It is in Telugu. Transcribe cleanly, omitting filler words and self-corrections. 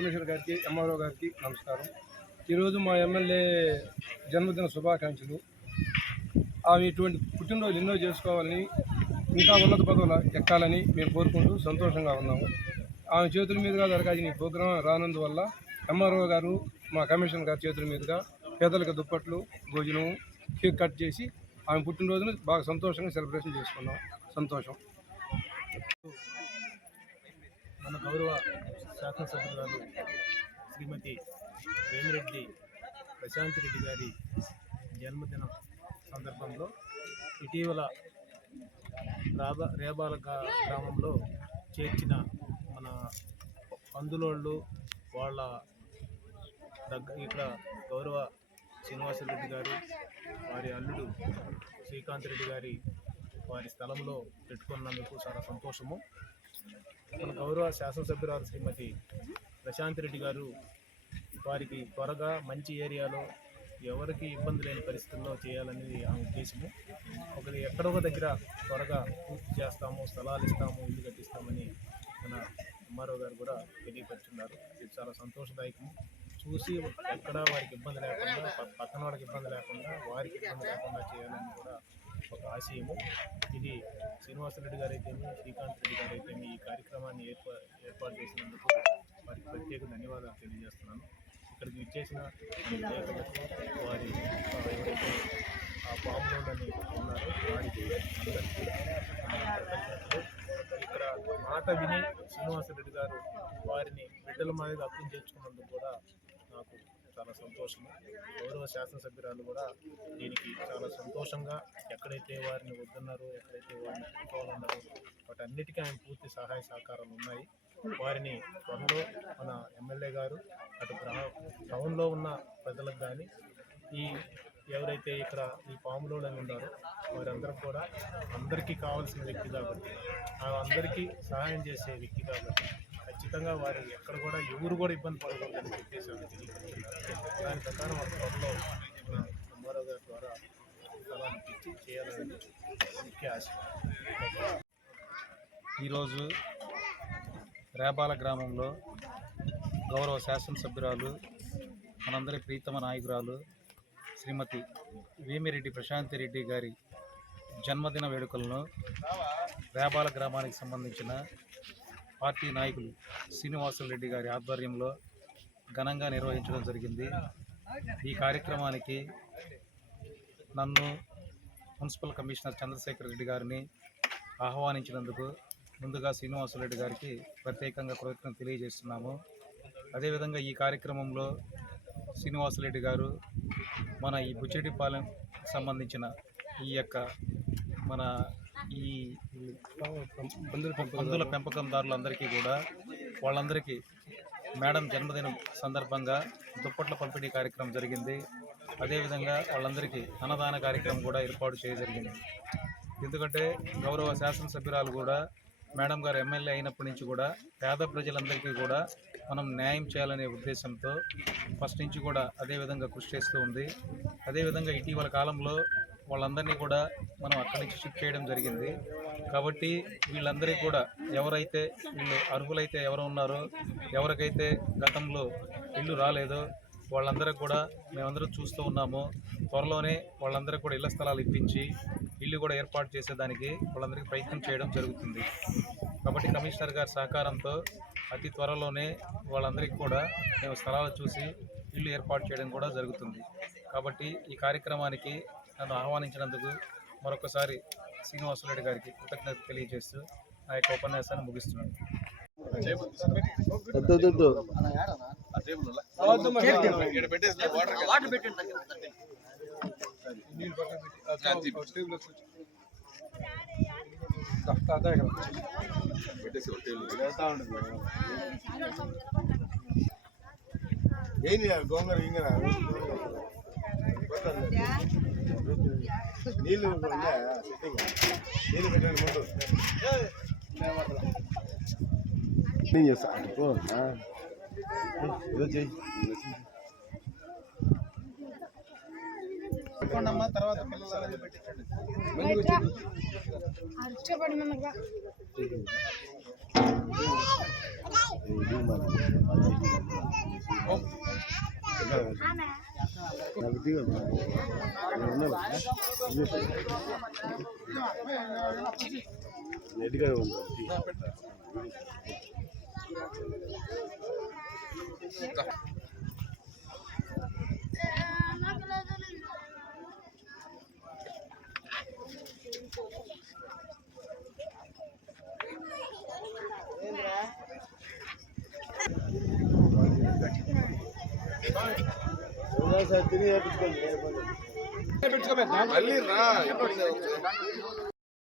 కమిషనర్ గారికి, ఎంఆర్ఓ గారికి నమస్కారం. ఈరోజు మా ఎమ్మెల్యే జన్మదిన శుభాకాంక్షలు. ఆమె ఇటువంటి పుట్టినరోజు ఎన్నో చేసుకోవాలని, ఇంకా ఉన్నత పదవులు ఎక్కాలని మేము కోరుకుంటూ సంతోషంగా ఉన్నాము. ఆమె చేతుల మీదుగా జరగాల్సిన ఈ ప్రోగ్రాం రానందువల్ల ఎంఆర్ఓ గారు, మా కమిషనర్ గారి చేతుల మీదుగా పేదలకు దుప్పట్లు, భోజనం, కేక్ కట్ చేసి ఆమె పుట్టినరోజును బాగా సంతోషంగా సెలబ్రేషన్ చేసుకున్నాం. సంతోషం. మన గౌరవ శాసనసభ్యురాలు శ్రీమతి వేమిరెడ్డి ప్రశాంత్ రెడ్డి గారి జన్మదిన సందర్భంలో ఇటీవల రేబాల గ్రామంలో చేర్చిన మన అందులోళ్ళు వాళ్ళ ఇక్కడ గౌరవ శ్రీనివాసరెడ్డి గారు వారి అల్లుడు శ్రీకాంత్ రెడ్డి గారి వారి స్థలంలో పెట్టుకున్నందుకు చాలా సంతోషము. మన గౌరవ శాసనసభ్యురాలు శ్రీమతి ప్రశాంత్ రెడ్డి గారు వారికి త్వరగా మంచి ఏరియాలో ఎవరికి ఇబ్బంది లేని పరిస్థితుల్లో చేయాలనేది ఆమె ఉద్దేశము. ఎక్కడొక దగ్గర త్వరగా పూర్తి చేస్తాము, స్థలాలు ఇస్తాము, ఇల్లు కట్టిస్తామని మన ఎంఆర్ఓ గారు కూడా తెలియపరుచున్నారు. ఇది చాలా సంతోషదాయకము. చూసి ఎక్కడ వారికి ఇబ్బంది లేకుండా, పక్కన వాళ్ళకి ఇబ్బంది లేకుండా, వారికి ఇబ్బంది లేకుండా చేయాలని కూడా ఒక ఆశయము. ఇది శ్రీనివాసరెడ్డి గారు అయితేమి, శ్రీకాంత్ రెడ్డి గారు అయితేమి ఈ కార్యక్రమాన్ని ఏర్పాటు చేసినందుకు వారికి ప్రత్యేక ధన్యవాదాలు తెలియజేస్తున్నాను. ఇక్కడికి విచ్చేసిన వారి ఎవరైతే ఆ పాములోని ఉన్నారో వారికి అందరికీ ఇక్కడ మాట విని శ్రీనివాసరెడ్డి గారు వారిని బిడ్డల మీద అర్థం చేర్చుకున్నందుకు కూడా నాకు చాలా సంతోషము. గౌరవ శాసనసభ్యురాలు కూడా దీనికి చాలా సంతోషంగా ఎక్కడైతే వారిని వద్దన్నారో, ఎక్కడైతే వారిని పెట్టుకోవాలన్నారో వాటన్నిటికీ ఆయన పూర్తి సహాయ సహకారాలు ఉన్నాయి. వారిని త్వరలో మన ఎమ్మెల్యే గారు అటు టౌన్లో ఉన్న ప్రజలకు కానీ, ఎవరైతే ఇక్కడ ఈ పాములోనే ఉన్నారో వారందరూ కూడా అందరికీ కావాల్సిన వ్యక్తి కాబట్టి, అందరికీ సహాయం చేసే వ్యక్తి కాబట్టి ఖచ్చితంగా వారు ఎక్కడ కూడా ఎవరు కూడా ఇబ్బంది పడకూడదని చెప్పేసి దాని ప్రకారం త్వరలో మన ఎంఆర్ఓ గారి ద్వారా స్థలాన్ని ఇచ్చి చేయాలనేది ముఖ్య ఆశ. ఈరోజు రేబాల గ్రామంలో గౌరవ శాసనసభ్యురాలు, మనందరి ప్రీతమ నాయకురాలు శ్రీమతి వేమిరెడ్డి ప్రశాంత్ రెడ్డి గారి జన్మదిన వేడుకలను రేబాల గ్రామానికి సంబంధించిన పార్టీ నాయకులు శ్రీనివాసరెడ్డి గారి ఆధ్వర్యంలో ఘనంగా నిర్వహించడం జరిగింది. ఈ కార్యక్రమానికి నన్ను మున్సిపల్ కమిషనర్ చంద్రశేఖర్ రెడ్డి గారిని ఆహ్వానించినందుకు ముందుగా శ్రీనివాసరెడ్డి గారికి ప్రత్యేకంగా కృతజ్ఞతలు తెలియజేస్తున్నాము. అదేవిధంగా ఈ కార్యక్రమంలో శ్రీనివాసరెడ్డి గారు మన ఈ బుచ్చిరెడ్డిపాలెం సంబంధించిన ఈ యొక్క మన ఈ పందుల పెంపకందారులందరికీ కూడా వాళ్ళందరికీ మేడం జన్మదినం సందర్భంగా దుప్పట్ల పంపిణీ కార్యక్రమం జరిగింది. అదేవిధంగా వాళ్ళందరికీ అన్నదాన కార్యక్రమం కూడా ఏర్పాటు చేయజరిగింది. ఎందుకంటే గౌరవ శాసనసభ్యురాలు కూడా మేడం గారు ఎమ్మెల్యే అయినప్పటి నుంచి కూడా పేద ప్రజలందరికీ కూడా మనం న్యాయం చేయాలనే ఉద్దేశంతో ఫస్ట్ నుంచి కూడా అదేవిధంగా కృషి చేస్తూ ఉంది. అదేవిధంగా ఇటీవల కాలంలో వాళ్ళందరినీ కూడా మనం అక్కడి నుంచి షిఫ్ట్ చేయడం జరిగింది. కాబట్టి వీళ్ళందరికీ కూడా ఎవరైతే వీళ్ళు అర్హులైతే ఎవరు ఉన్నారో, ఎవరికైతే గతంలో ఇల్లు రాలేదో వాళ్ళందరికీ కూడా మేమందరం చూస్తూ ఉన్నాము. త్వరలోనే వాళ్ళందరికీ కూడా ఇళ్ల స్థలాలు ఇప్పించి ఇల్లు కూడా ఏర్పాటు చేసేదానికి వాళ్ళందరికీ ప్రయత్నం చేయడం జరుగుతుంది. కాబట్టి కమిషనర్ గారి సహకారంతో అతి త్వరలోనే వాళ్ళందరికీ కూడా మేము స్థలాలు చూసి ఇల్లు ఏర్పాటు చేయడం కూడా జరుగుతుంది. కాబట్టి ఈ కార్యక్రమానికి నన్ను ఆహ్వానించినందుకు మరొకసారి శ్రీనివాసరెడ్డి గారికి కృతజ్ఞత తెలియజేస్తూ నా యొక్క ఉపన్యాసాన్ని ముగిస్తున్నాను. గోంగూర నీళ్ళు నీళ్ళు పెట్టండి ముందు నేను చేస్తా ఏదో చెయ్యి తర్వాత రెడ్డిగా ఉంది తిని పెట్టుకోమే మళ్ళీ రా